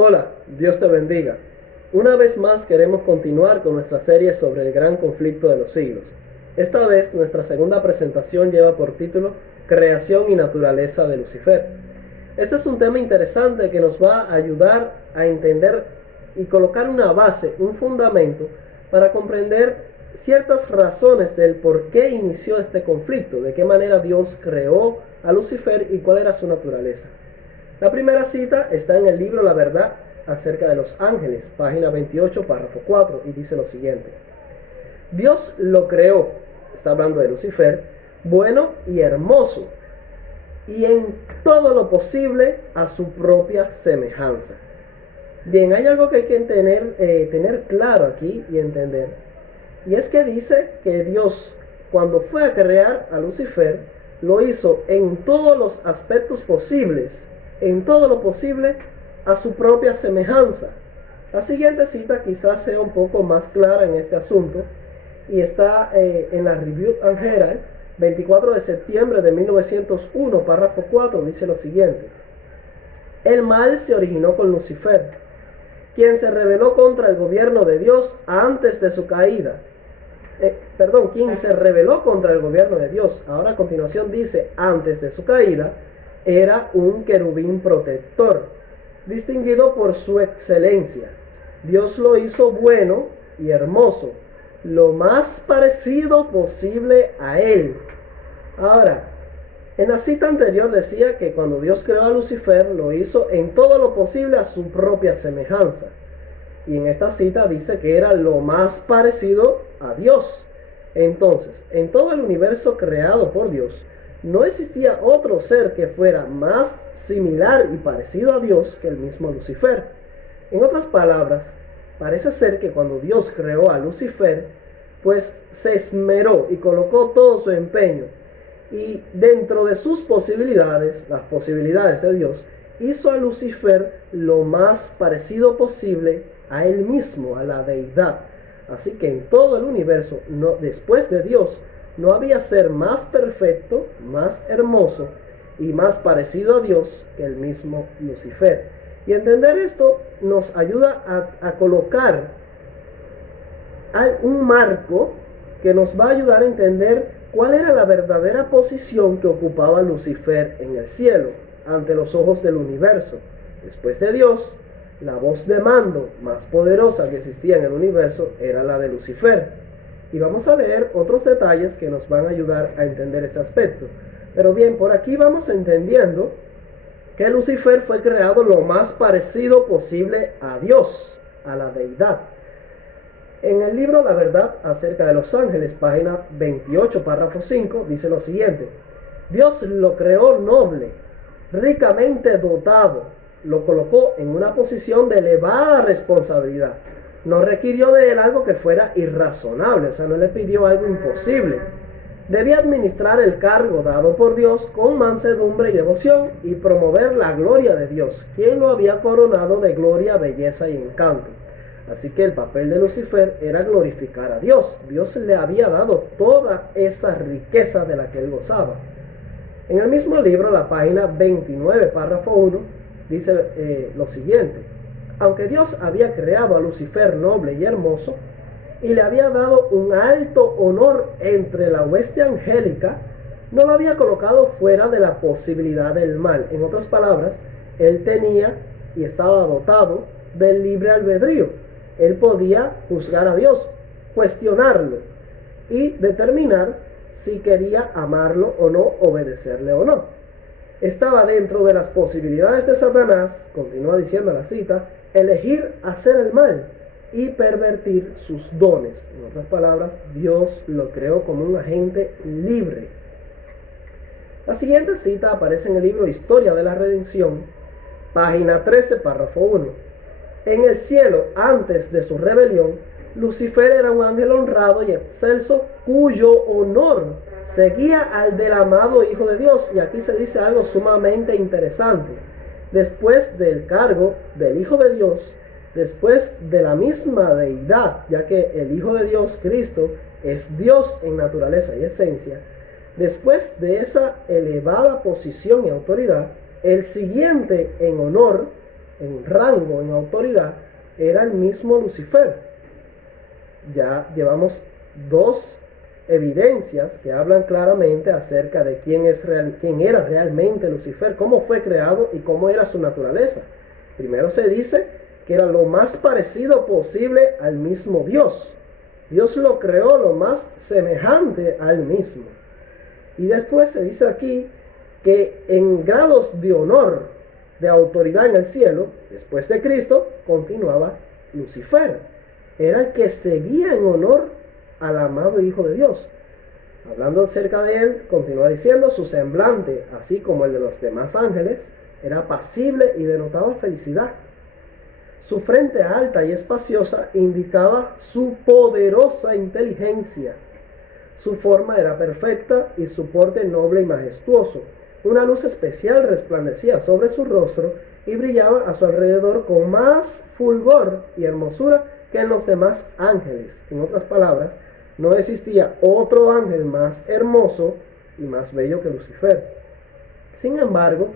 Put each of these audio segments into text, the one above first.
Hola, Dios te bendiga. Una vez más queremos continuar con nuestra serie sobre el gran conflicto de los siglos. Esta vez nuestra segunda presentación lleva por título Creación y naturaleza de Lucifer. Este es un tema interesante que nos va a ayudar a entender y colocar una base, un fundamento para comprender ciertas razones del por qué inició este conflicto, de qué manera Dios creó a Lucifer y cuál era su naturaleza. La primera cita está en el libro La Verdad acerca de los ángeles, página 28, párrafo 4, y dice lo siguiente. Dios lo creó, está hablando de Lucifer, bueno y hermoso, y en todo lo posible a su propia semejanza. Bien, hay algo que hay que tener claro aquí y entender, y es que dice que Dios, cuando fue a crear a Lucifer, lo hizo en todos los aspectos posibles, en todo lo posible a su propia semejanza. La siguiente cita quizás sea un poco más clara en este asunto y está en la Review and Herald, 24 de septiembre de 1901, párrafo 4, dice lo siguiente. El mal se originó con Lucifer, quien se rebeló contra el gobierno de Dios antes de su caída. Quien se rebeló contra el gobierno de Dios. Ahora a continuación dice, antes de su caída, era un querubín protector, distinguido por su excelencia. Dios lo hizo bueno y hermoso, lo más parecido posible a él. Ahora, en la cita anterior decía que cuando Dios creó a Lucifer, lo hizo en todo lo posible a su propia semejanza. Y en esta cita dice que era lo más parecido a Dios. Entonces, en todo el universo creado por Dios, no existía otro ser que fuera más similar y parecido a Dios que el mismo Lucifer. En otras palabras, parece ser que cuando Dios creó a Lucifer, pues se esmeró y colocó todo su empeño. Y dentro de sus posibilidades, las posibilidades de Dios, hizo a Lucifer lo más parecido posible a él mismo, a la deidad. Así que en todo el universo, después de Dios, no había ser más perfecto, más hermoso y más parecido a Dios que el mismo Lucifer. Y entender esto nos ayuda a colocar un marco que nos va a ayudar a entender cuál era la verdadera posición que ocupaba Lucifer en el cielo, ante los ojos del universo. Después de Dios, la voz de mando más poderosa que existía en el universo era la de Lucifer. Y vamos a leer otros detalles que nos van a ayudar a entender este aspecto. Pero bien, por aquí vamos entendiendo que Lucifer fue creado lo más parecido posible a Dios, a la deidad. En el libro La Verdad acerca de los ángeles, página 28, párrafo 5, dice lo siguiente. Dios lo creó noble, ricamente dotado, lo colocó en una posición de elevada responsabilidad. No requirió de él algo que fuera irrazonable, o sea, no le pidió algo imposible. Debía administrar el cargo dado por Dios con mansedumbre y devoción y promover la gloria de Dios, quien lo había coronado de gloria, belleza y encanto. Así que el papel de Lucifer era glorificar a Dios. Dios le había dado toda esa riqueza de la que él gozaba. En el mismo libro, la página 29, párrafo 1, dice lo siguiente. Aunque Dios había creado a Lucifer noble y hermoso, y le había dado un alto honor entre la hueste angélica, no lo había colocado fuera de la posibilidad del mal. En otras palabras, él tenía y estaba dotado del libre albedrío. Él podía juzgar a Dios, cuestionarlo y determinar si quería amarlo o no, obedecerle o no. Estaba dentro de las posibilidades de Satanás, continúa diciendo la cita, elegir hacer el mal y pervertir sus dones. En otras palabras, Dios lo creó como un agente libre. La siguiente cita aparece en el libro Historia de la Redención, página 13, párrafo 1. En el cielo, antes de su rebelión, Lucifer era un ángel honrado y excelso, cuyo honor seguía al del amado Hijo de Dios. Y aquí se dice algo sumamente interesante. Después del cargo del Hijo de Dios, después de la misma deidad, ya que el Hijo de Dios, Cristo, es Dios en naturaleza y esencia, después de esa elevada posición y autoridad, el siguiente en honor en rango, en autoridad, era el mismo Lucifer. Ya llevamos dos evidencias que hablan claramente acerca de quién era realmente Lucifer, cómo fue creado y cómo era su naturaleza. Primero se dice que era lo más parecido posible al mismo Dios. Dios lo creó lo más semejante al mismo. Y después se dice aquí que en grados de honor, de autoridad en el cielo, después de Cristo, continuaba Lucifer. Era el que seguía en honor al amado Hijo de Dios. Hablando acerca de él, continúa diciendo, su semblante, así como el de los demás ángeles, era apacible y denotaba felicidad. Su frente alta y espaciosa indicaba su poderosa inteligencia. Su forma era perfecta y su porte noble y majestuoso. Una luz especial resplandecía sobre su rostro y brillaba a su alrededor con más fulgor y hermosura que en los demás ángeles. En otras palabras, no existía otro ángel más hermoso y más bello que Lucifer. Sin embargo,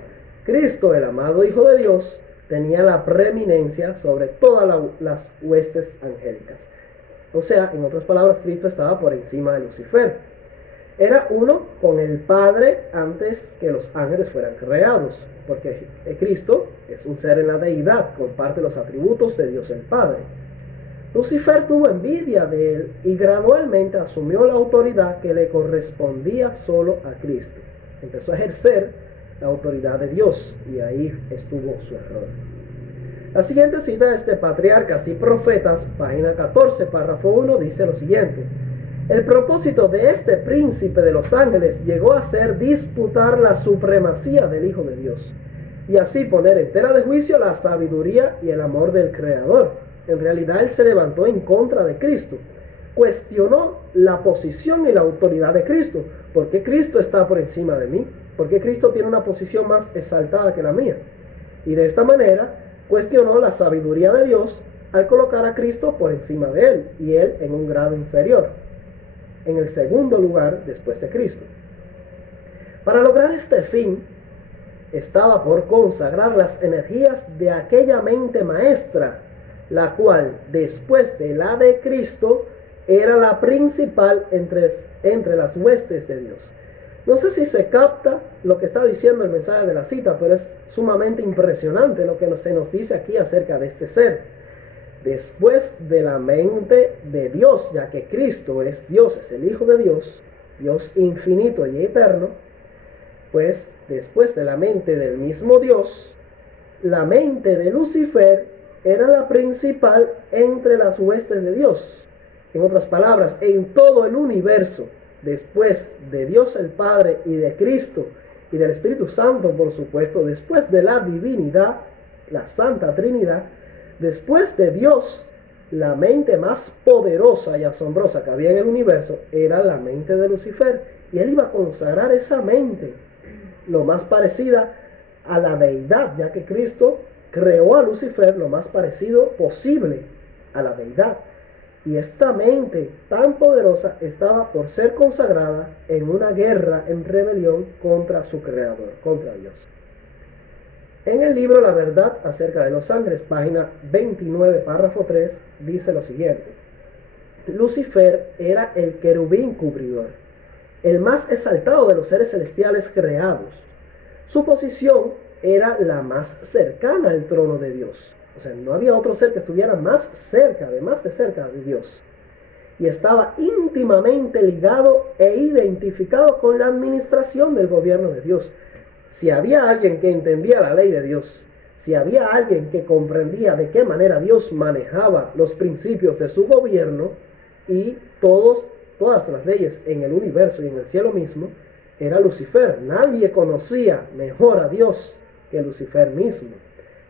Cristo, el amado Hijo de Dios, tenía la preeminencia sobre todas las huestes angélicas. O sea, en otras palabras, Cristo estaba por encima de Lucifer. Era uno con el Padre antes que los ángeles fueran creados, porque Cristo es un ser en la deidad, comparte los atributos de Dios el Padre. Lucifer tuvo envidia de él y gradualmente asumió la autoridad que le correspondía solo a Cristo. Empezó a ejercer la autoridad de Dios y ahí estuvo su error. La siguiente cita es de Patriarcas y Profetas, página 14, párrafo 1, dice lo siguiente: el propósito de este príncipe de los ángeles llegó a ser disputar la supremacía del Hijo de Dios y así poner en tela de juicio la sabiduría y el amor del Creador. En realidad él se levantó en contra de Cristo, cuestionó la posición y la autoridad de Cristo. ¿Por qué Cristo está por encima de mí? ¿Por qué Cristo tiene una posición más exaltada que la mía? Y de esta manera cuestionó la sabiduría de Dios al colocar a Cristo por encima de él y él en un grado inferior, en el segundo lugar después de Cristo. Para lograr este fin, estaba por consagrar las energías de aquella mente maestra, la cual, después de la de Cristo, era la principal entre las huestes de Dios. No sé si se capta lo que está diciendo el mensaje de la cita, pero es sumamente impresionante lo que se nos dice aquí acerca de este ser. Después de la mente de Dios, ya que Cristo es Dios, es el Hijo de Dios, Dios infinito y eterno, pues después de la mente del mismo Dios, la mente de Lucifer era la principal entre las huestes de Dios. En otras palabras, en todo el universo, después de Dios el Padre y de Cristo y del Espíritu Santo, por supuesto, después de la divinidad, la Santa Trinidad, después de Dios, la mente más poderosa y asombrosa que había en el universo era la mente de Lucifer. Y él iba a consagrar esa mente, lo más parecida a la deidad, ya que Cristo creó a Lucifer lo más parecido posible a la deidad. Y esta mente tan poderosa estaba por ser consagrada en una guerra, en rebelión contra su creador, contra Dios. En el libro La Verdad acerca de los ángeles, página 29, párrafo 3, dice lo siguiente: Lucifer era el querubín cubridor, el más exaltado de los seres celestiales creados. Su posición era la más cercana al trono de Dios. O sea, no había otro ser que estuviera más cerca de Dios. Y estaba íntimamente ligado e identificado con la administración del gobierno de Dios. Si había alguien que entendía la ley de Dios, si había alguien que comprendía de qué manera Dios manejaba los principios de su gobierno y todas las leyes en el universo y en el cielo mismo, era Lucifer. Nadie conocía mejor a Dios que Lucifer mismo.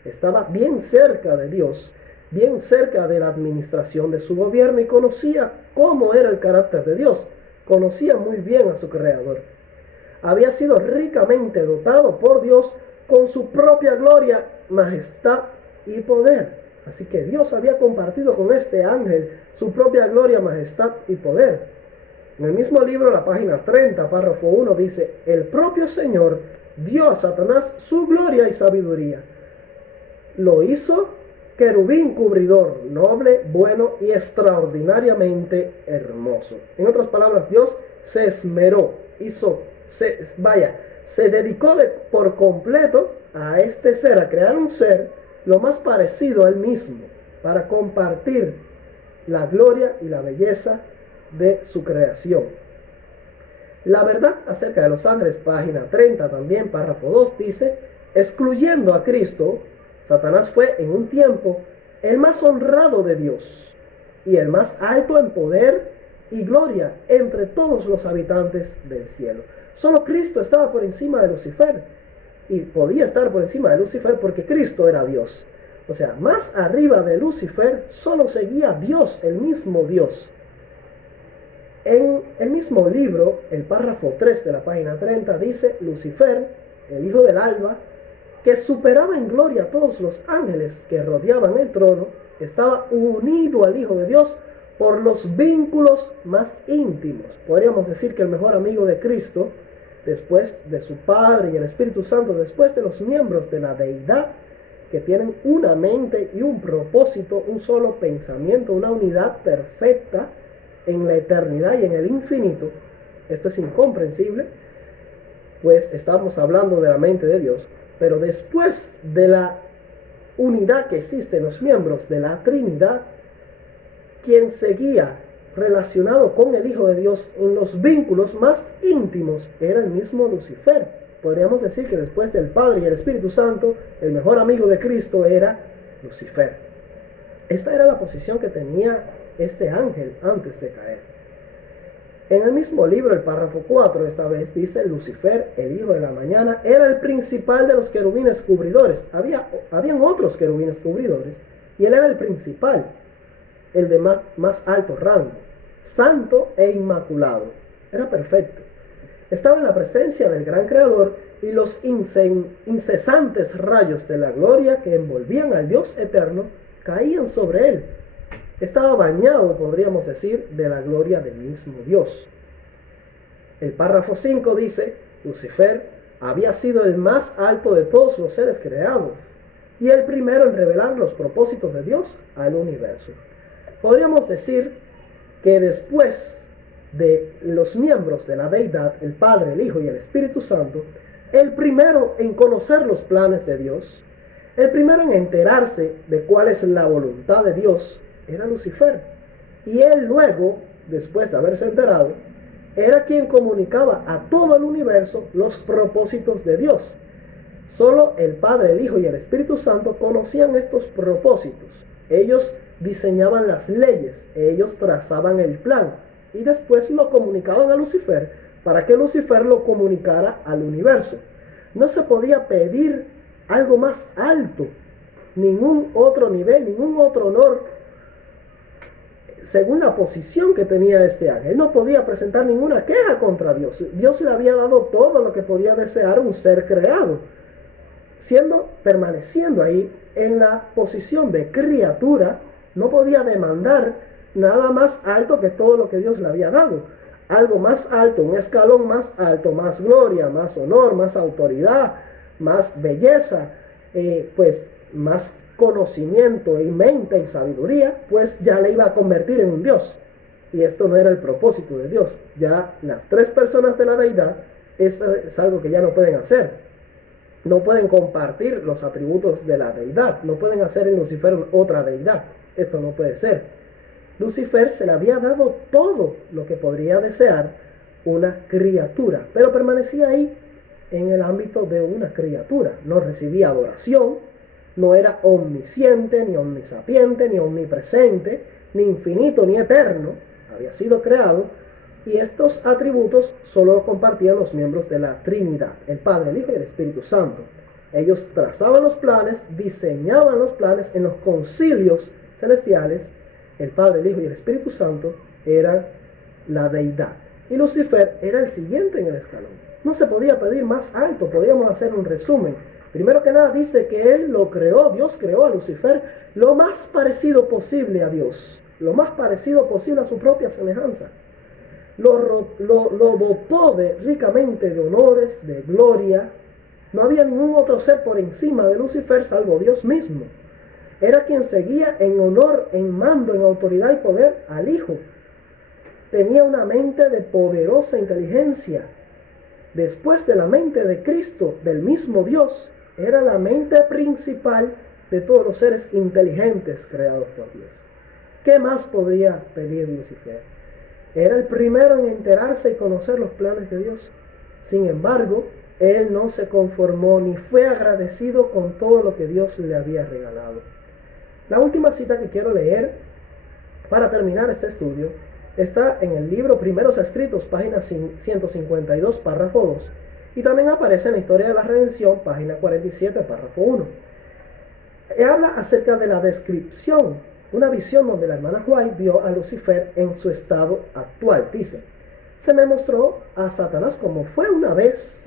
Estaba bien cerca de Dios, bien cerca de la administración de su gobierno y conocía cómo era el carácter de Dios. Conocía muy bien a su creador. Había sido ricamente dotado por Dios con su propia gloria, majestad y poder. Así que Dios había compartido con este ángel su propia gloria, majestad y poder. En el mismo libro, la página 30, párrafo 1, dice: el propio Señor dio a Satanás su gloria y sabiduría. lo hizo querubín cubridor, noble, bueno y extraordinariamente hermoso. En otras palabras, Dios se esmeró, se dedicó por completo a este ser, a crear un ser lo más parecido a él mismo, para compartir la gloria y la belleza de su creación. La verdad acerca de los ángeles, página 30 también, párrafo 2, dice: excluyendo a Cristo, Satanás fue en un tiempo el más honrado de Dios y el más alto en poder y gloria entre todos los habitantes del cielo. Solo Cristo estaba por encima de Lucifer, y podía estar por encima de Lucifer porque Cristo era Dios. O sea, más arriba de Lucifer solo seguía Dios, el mismo Dios. En el mismo libro, el párrafo 3 de la página 30 dice: Lucifer, el hijo del alba, que superaba en gloria a todos los ángeles que rodeaban el trono, estaba unido al Hijo de Dios por los vínculos más íntimos. Podríamos decir que el mejor amigo de Cristo, después de su Padre y el Espíritu Santo, después de los miembros de la deidad, que tienen una mente y un propósito, un solo pensamiento, una unidad perfecta en la eternidad y en el infinito. Esto es incomprensible, pues estamos hablando de la mente de Dios. Pero después de la unidad que existe en los miembros de la Trinidad, quien seguía relacionado con el Hijo de Dios en los vínculos más íntimos era el mismo Lucifer. Podríamos decir que después del Padre y el Espíritu Santo, el mejor amigo de Cristo era Lucifer. Esta era la posición que tenía este ángel antes de caer. En el mismo libro, el párrafo 4, esta vez dice: Lucifer, el hijo de la mañana, era el principal de los querubines cubridores. Habían otros querubines cubridores, y él era el principal, el de más alto rango, santo e inmaculado. Era perfecto. Estaba en la presencia del gran Creador, y los incesantes rayos de la gloria que envolvían al Dios eterno caían sobre él. Estaba bañado, podríamos decir, de la gloria del mismo Dios. El párrafo 5 dice: Lucifer había sido el más alto de todos los seres creados y el primero en revelar los propósitos de Dios al universo. Podríamos decir que después de los miembros de la deidad, el Padre, el Hijo y el Espíritu Santo, el primero en conocer los planes de Dios, el primero en enterarse de cuál es la voluntad de Dios, era Lucifer. Y él luego, después de haberse enterado, era quien comunicaba a todo el universo los propósitos de Dios. Solo el Padre, el Hijo y el Espíritu Santo conocían estos propósitos. Ellos diseñaban las leyes, ellos trazaban el plan y después lo comunicaban a Lucifer para que Lucifer lo comunicara al universo. No se podía pedir algo más alto, ningún otro nivel, ningún otro honor según la posición que tenía este ángel. No podía presentar ninguna queja contra Dios. Dios le había dado todo lo que podía desear un ser creado, permaneciendo ahí en la posición de criatura. No podía demandar nada más alto que todo lo que Dios le había dado. Algo más alto, un escalón más alto, más gloria, más honor, más autoridad, más belleza, pues más conocimiento y mente y sabiduría, pues ya le iba a convertir en un Dios. Y esto no era el propósito de Dios. Ya las tres personas de la deidad es algo que ya no pueden hacer. No pueden compartir los atributos de la deidad. No pueden hacer en Lucifer otra deidad. Esto no puede ser. Lucifer se le había dado todo lo que podría desear una criatura, pero permanecía ahí en el ámbito de una criatura. No recibía adoración, no era omnisciente, ni omnisapiente, ni omnipresente, ni infinito, ni eterno. Había sido creado, y estos atributos solo los compartían los miembros de la Trinidad, el Padre, el Hijo y el Espíritu Santo. Ellos trazaban los planes, diseñaban los planes en los concilios celestiales. El Padre, el Hijo y el Espíritu Santo eran la deidad. Y Lucifer era el siguiente en el escalón. No se podía pedir más alto. Podríamos hacer un resumen. Primero que nada dice que él lo creó, Dios creó a Lucifer lo más parecido posible a Dios, lo más parecido posible a su propia semejanza. Lo dotó ricamente de honores, de gloria, No había ningún otro ser por encima de Lucifer salvo Dios mismo. Era quien seguía en honor, en mando, en autoridad y poder al Hijo. Tenía una mente de poderosa inteligencia. Después de la mente de Cristo, del mismo Dios, era la mente principal de todos los seres inteligentes creados por Dios. ¿Qué más podría pedir Lucifer? Era el primero en enterarse y conocer los planes de Dios. Sin embargo, él no se conformó ni fue agradecido con todo lo que Dios le había regalado. La última cita que quiero leer para terminar este estudio está en el libro Primeros Escritos, página 152, párrafo 2, y también aparece en la Historia de la Redención, página 47, párrafo 1. Habla acerca de la descripción, una visión donde la hermana White vio a Lucifer en su estado actual. Dice: se me mostró a Satanás como fue una vez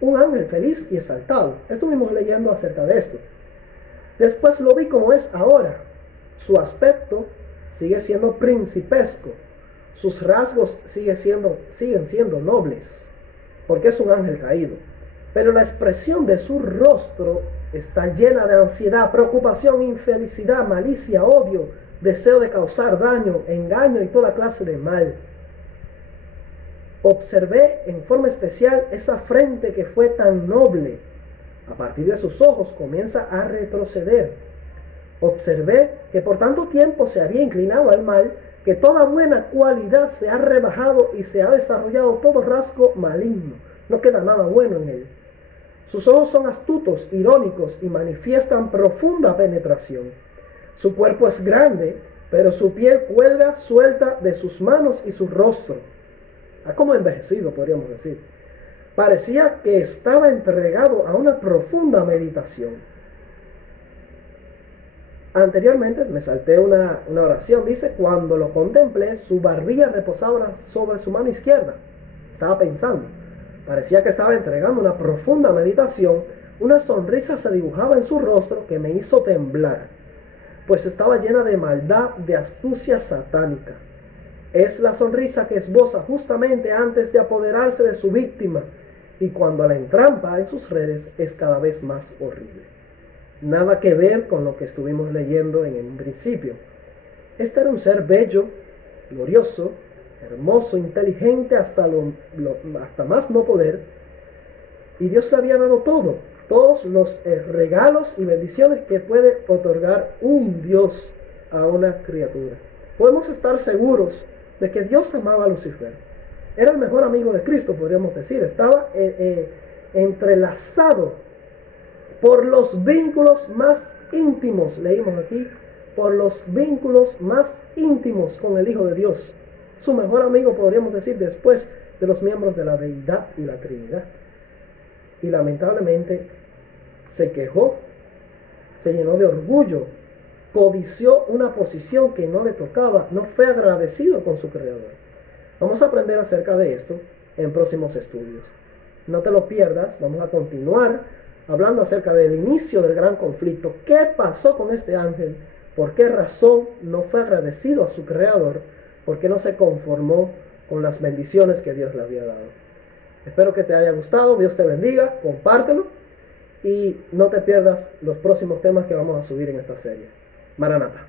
un ángel feliz y exaltado. Estuvimos leyendo acerca de esto. Después lo vi como es ahora. Su aspecto sigue siendo principesco. Sus rasgos siguen siendo nobles, porque es un ángel caído. Pero la expresión de su rostro está llena de ansiedad, preocupación, infelicidad, malicia, odio, deseo de causar daño, engaño y toda clase de mal. Observé en forma especial esa frente que fue tan noble. A partir de sus ojos comienza a retroceder. Observé que por tanto tiempo se había inclinado al mal, que toda buena cualidad se ha rebajado y se ha desarrollado todo rasgo maligno. No queda nada bueno en él. Sus ojos son astutos, irónicos y manifiestan profunda penetración. Su cuerpo es grande, pero su piel cuelga suelta de sus manos y su rostro. Ha como envejecido, podríamos decir. Parecía que estaba entregado a una profunda meditación. Anteriormente me salté una oración. Dice: cuando lo contemplé, su barbilla reposaba sobre su mano izquierda. Estaba pensando. Parecía que estaba entregando una profunda meditación. Una sonrisa se dibujaba en su rostro que me hizo temblar, pues estaba llena de maldad, de astucia satánica. Es la sonrisa que esboza justamente antes de apoderarse de su víctima, y cuando la entrampa en sus redes es cada vez más horrible. Nada que ver con lo que estuvimos leyendo en el principio. Este era un ser bello, glorioso, hermoso, inteligente hasta más no poder, y Dios le había dado todo, todos los regalos y bendiciones que puede otorgar un Dios a una criatura. Podemos estar seguros de que Dios amaba a Lucifer. Era el mejor amigo de Cristo, podríamos decir. Estaba entrelazado por los vínculos más íntimos, leímos aquí, por los vínculos más íntimos con el Hijo de Dios. Su mejor amigo, podríamos decir, después de los miembros de la deidad y la Trinidad. Y lamentablemente se quejó, se llenó de orgullo, codició una posición que no le tocaba, no fue agradecido con su Creador. Vamos a aprender acerca de esto en próximos estudios. No te lo pierdas, vamos a continuar hablando acerca del inicio del gran conflicto. ¿Qué pasó con este ángel? ¿Por qué razón no fue agradecido a su Creador? ¿Por qué no se conformó con las bendiciones que Dios le había dado? Espero que te haya gustado, Dios te bendiga, compártelo y no te pierdas los próximos temas que vamos a subir en esta serie. Maranatha.